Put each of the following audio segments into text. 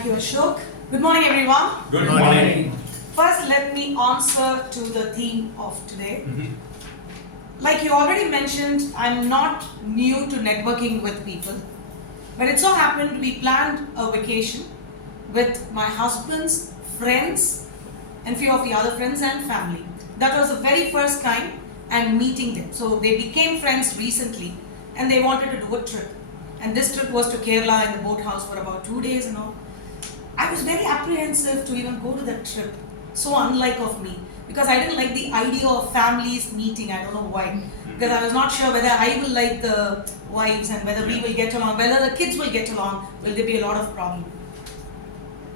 Thank you, Ashok. Good morning, everyone. Good morning. First, let me answer to the theme of today. Like you already mentioned, I'm not new to networking with people. But it so happened we planned a vacation with my husband's friends and few of the other friends and family. That was the very first time I'm meeting them. So they became friends recently and they wanted to do a trip. And this trip was to Kerala in the boathouse for about 2 days and all. I was very apprehensive to even go to that trip. So unlike of me. Because I didn't like the idea of families meeting. I don't know why. Because I was not sure whether I will like the wives and whether we will get along, whether the kids will get along. Will there be a lot of problem?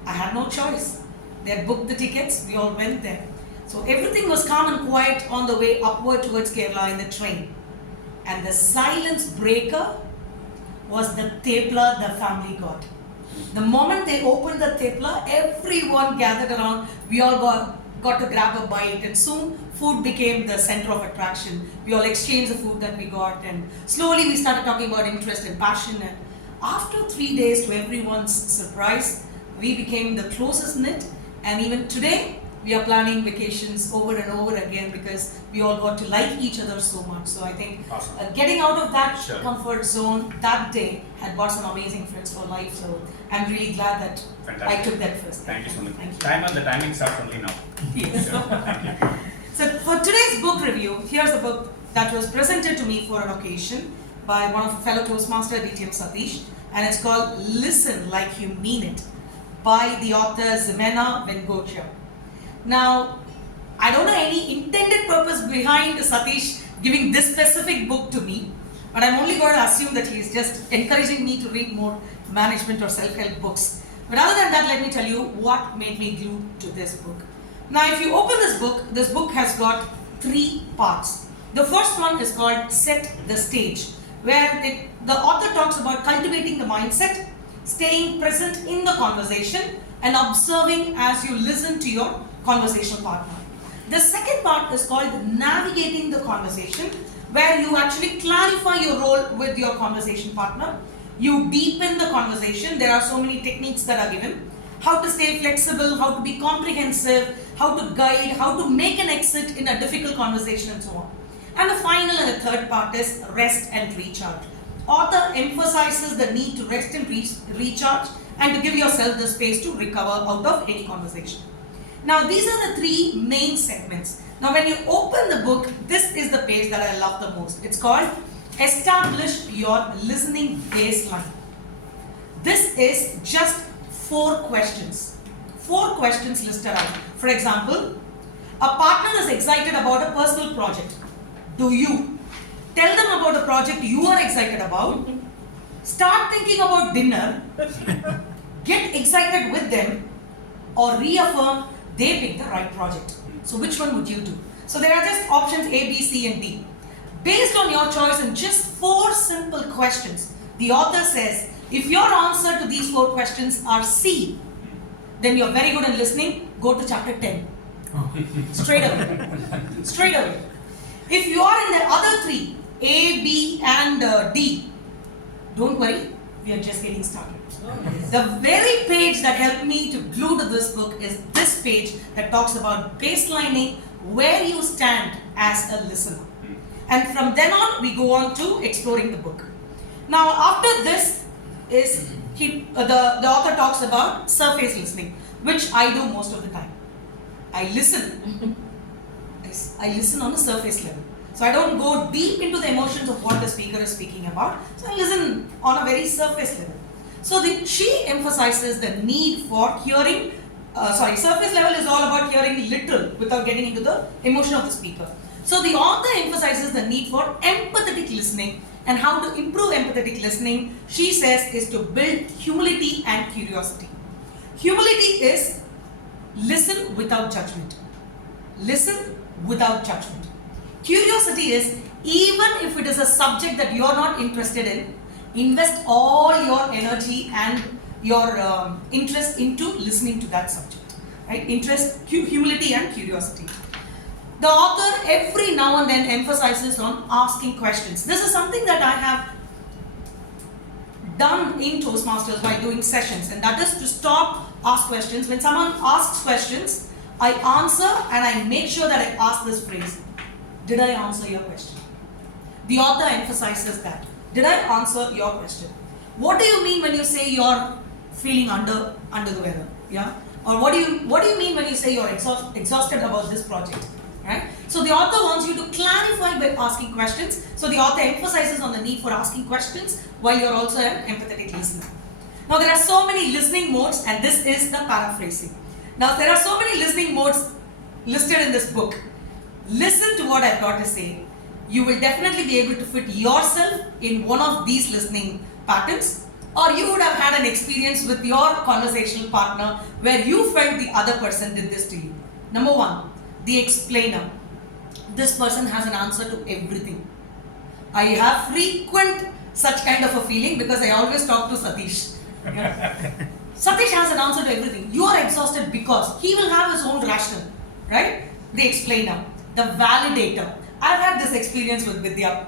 I had no choice. They had booked the tickets. We all went there. So everything was calm and quiet on the way upward towards Kerala in the train. And the silence breaker was the tepla the family got. The moment they opened the tepla, everyone gathered around. We all got to grab a bite, and soon food became the center of attraction. We all exchanged the food that we got, and slowly we started talking about interest and passion. And after 3 days, to everyone's surprise, we became the closest knit. And even today, we are planning vacations over and over again because we all got to like each other so much. So I think Awesome. getting out of that Sure. comfort zone that day had brought some amazing friends for life. So I'm really glad that I Fantastic. took that first. Thank you so much. Thank you. The timing starts only now. Yes. So, thank you. So for today's book review, here's a book that was presented to me for an occasion by one of the fellow Toastmaster, DTM Satish, and it's called Listen Like You Mean It by the author Ximena Vengocha. Now, I don't know any intended purpose behind Satish giving this specific book to me, but I'm only going to assume that he is just encouraging me to read more management or self-help books. But other than that, let me tell you what made me glued to this book. Now, if you open this book has got 3 parts. The first one is called Set the Stage, where the author talks about cultivating the mindset, staying present in the conversation, and observing as you listen to your conversation partner. The second part is called Navigating the Conversation, where you actually clarify your role with your conversation partner. You deepen the conversation. There are so many techniques that are given. How to stay flexible, how to be comprehensive, how to guide, how to make an exit in a difficult conversation, and so on. And the final and the third part is rest and recharge. Author emphasizes the need to rest and recharge and to give yourself the space to recover out of any conversation. Now, these are the 3 main segments. Now, when you open the book, this is the page that I love the most. It's called Establish Your Listening Baseline. This is just 4 questions. 4 questions listed out. For example, a partner is excited about a personal project. Do you tell them about the project you are excited about? Start thinking about dinner. Get excited with them, or reaffirm they picked the right project. So which one would you do? So there are just options A, B, C and D. Based on your choice in just 4 simple questions, the author says, if your answer to these 4 questions are C, then you're very good in listening. Go to chapter 10. Straight away. Straight away. If you are in the other 3, A, B and D, don't worry, we are just getting started. The very page that helped me to glue to this book is this page that talks about baselining where you stand as a listener. And from then on, we go on to exploring the book. Now, after this is the author talks about surface listening, which I do most of the time. I listen. I listen on a surface level. So I don't go deep into the emotions of what the speaker is speaking about. So I listen on a very surface level. So she emphasizes the need for hearing, surface level is all about hearing literal without getting into the emotion of the speaker. So the author emphasizes the need for empathetic listening, and how to improve empathetic listening, she says, is to build humility and curiosity. Humility is listen without judgment. Listen without judgment. Curiosity is, even if it is a subject that you are not interested in, invest all your energy and your interest into listening to that subject. Right? Interest, humility and curiosity. The author every now and then emphasizes on asking questions. This is something that I have done in Toastmasters by doing sessions, and that is to stop, ask questions. When someone asks questions, I answer and I make sure that I ask this phrase: did I answer your question? The author emphasizes that. Did I answer your question? What do you mean when you say you're feeling under the weather? Yeah? Or what do you mean when you say you're exhausted about this project? Right? So the author wants you to clarify by asking questions. So the author emphasizes on the need for asking questions while you're also an empathetic listener. Now there are so many listening modes, and this is the paraphrasing. Now there are so many listening modes listed in this book. Listen to what I've got to say. You will definitely be able to fit yourself in one of these listening patterns, or you would have had an experience with your conversational partner where you felt the other person did this to you. Number one, the explainer. This person has an answer to everything. I have frequent such kind of a feeling because I always talk to Satish. Yeah. Satish has an answer to everything. You are exhausted because he will have his own rationale, right? The explainer, the validator. I've had this experience with Vidya.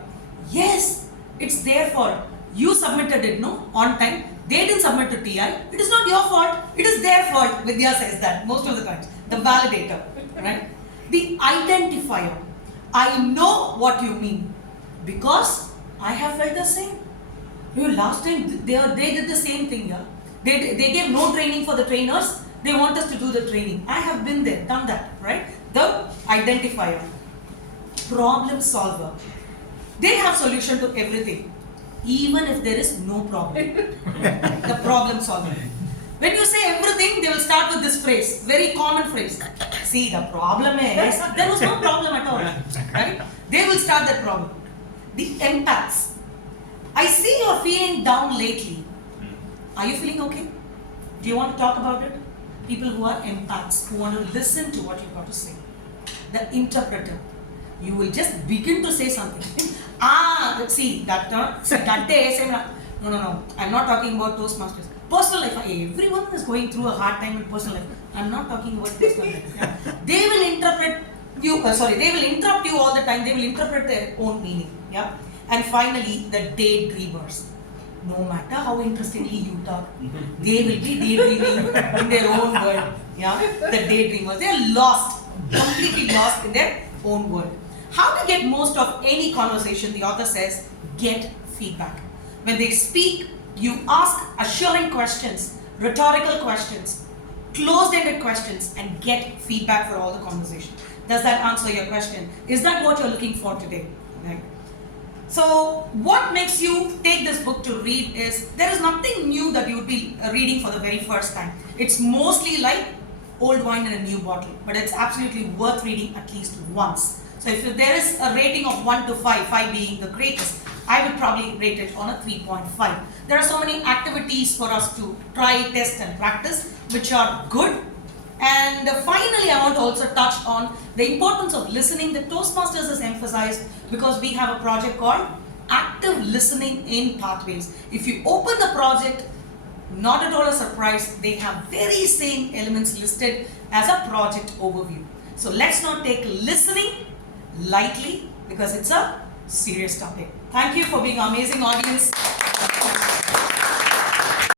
Yes, it's their fault. You submitted it, no, on time. They didn't submit to TI. It is not your fault. It is their fault. Vidya says that most of the times. The validator, right? The identifier. I know what you mean because I have felt the same. You last time they did the same thing. Yeah? They gave no training for the trainers. They want us to do the training. I have been there, done that, right? The identifier. Problem solver. They have solution to everything, even if there is no problem. The problem solver. When you say everything, they will start with this phrase, very common phrase. See, the problem is, there was no problem at all, right? They will start that problem. The empaths. I see you're feeling down lately. Are you feeling okay? Do you want to talk about it? People who are empaths, who want to listen to what you've got to say. The interpreter. You will just begin to say something. See, that day, say, no. I'm not talking about Toastmasters. Personal life. Everyone is going through a hard time in personal life. I'm not talking about personal life. Yeah. They will interpret you, they will interrupt you all the time. They will interpret their own meaning. Yeah. And finally, the daydreamers. No matter how interestingly you talk, they will be daydreaming in their own world. Yeah. The daydreamers. They are lost, completely lost in their own world. How to get most of any conversation, the author says, get feedback. When they speak, you ask assuring questions, rhetorical questions, closed-ended questions, and get feedback for all the conversation. Does that answer your question? Is that what you're looking for today? Right? So what makes you take this book to read is, there is nothing new that you would be reading for the very first time. It's mostly like old wine in a new bottle, but it's absolutely worth reading at least once. So if there is a rating of 1 to 5, 5 being the greatest, I would probably rate it on a 3.5. There are so many activities for us to try, test and practice, which are good. And finally, I want to also touch on the importance of listening. The Toastmasters is emphasized because we have a project called Active Listening in Pathways. If you open the project, not at all a surprise, they have very same elements listed as a project overview. So let's not take listening lightly because it's a serious topic. Thank you for being an amazing audience.